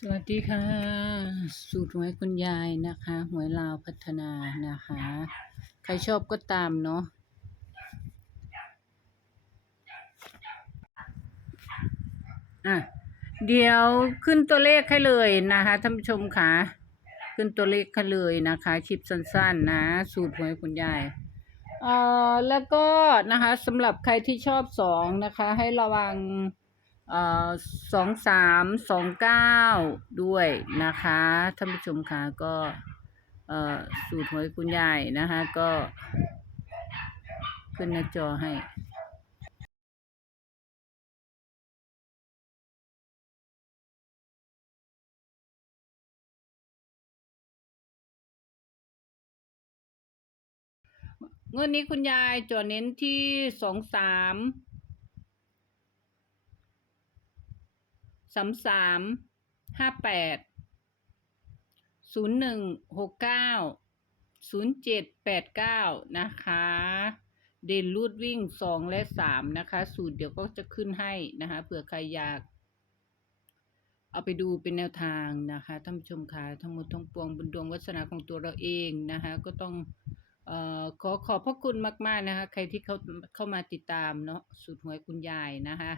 สวัสดีค่ะ สูตรหวยคุณยายนะคะ หวยลาวพัฒนานะคะ ใครชอบก็ตามเนาะอะเดี๋ยวขึ้นตัวเลขให้เลยนะคะท่านผู้ชมค่ะ ขึ้นตัวเลขให้เลยนะคะคลิปสั้นๆนะ สูตรหวยคุณยายเอ่อแล้วก็นะคะสำหรับใครที่ชอบสองนะคะ ให้ระวัง สองสามสองเก้าด้วยนะคะท่านผู้ชมค่ะก็เออสูตรหวยคุณยายนะคะก็ขึ้นหน้าจอให้เงินนี้คุณยายจอเน้นที่สองสาม สามสามห้าแปดศูนย์หนึ่งหกเก้าศูนย์เจ็ดแปดเก้านะคะ เด่นรูดวิ่งสองและสามนะคะ สูตรเดี๋ยวก็จะขึ้นให้นะคะเผื่อใครอยาก เอาไปดูเป็นแนวทางนะคะท่านผู้ชมค่ะทั้งหมดทั้งปวงบนดวงวัฒนาของตัวเราเองนะคะ ก็ต้องออขอขอบพระคุณมาก ๆ นะคะ ใครที่เขาเข้ามาติดตามเนาะสูตรหวยคุณยายนะคะ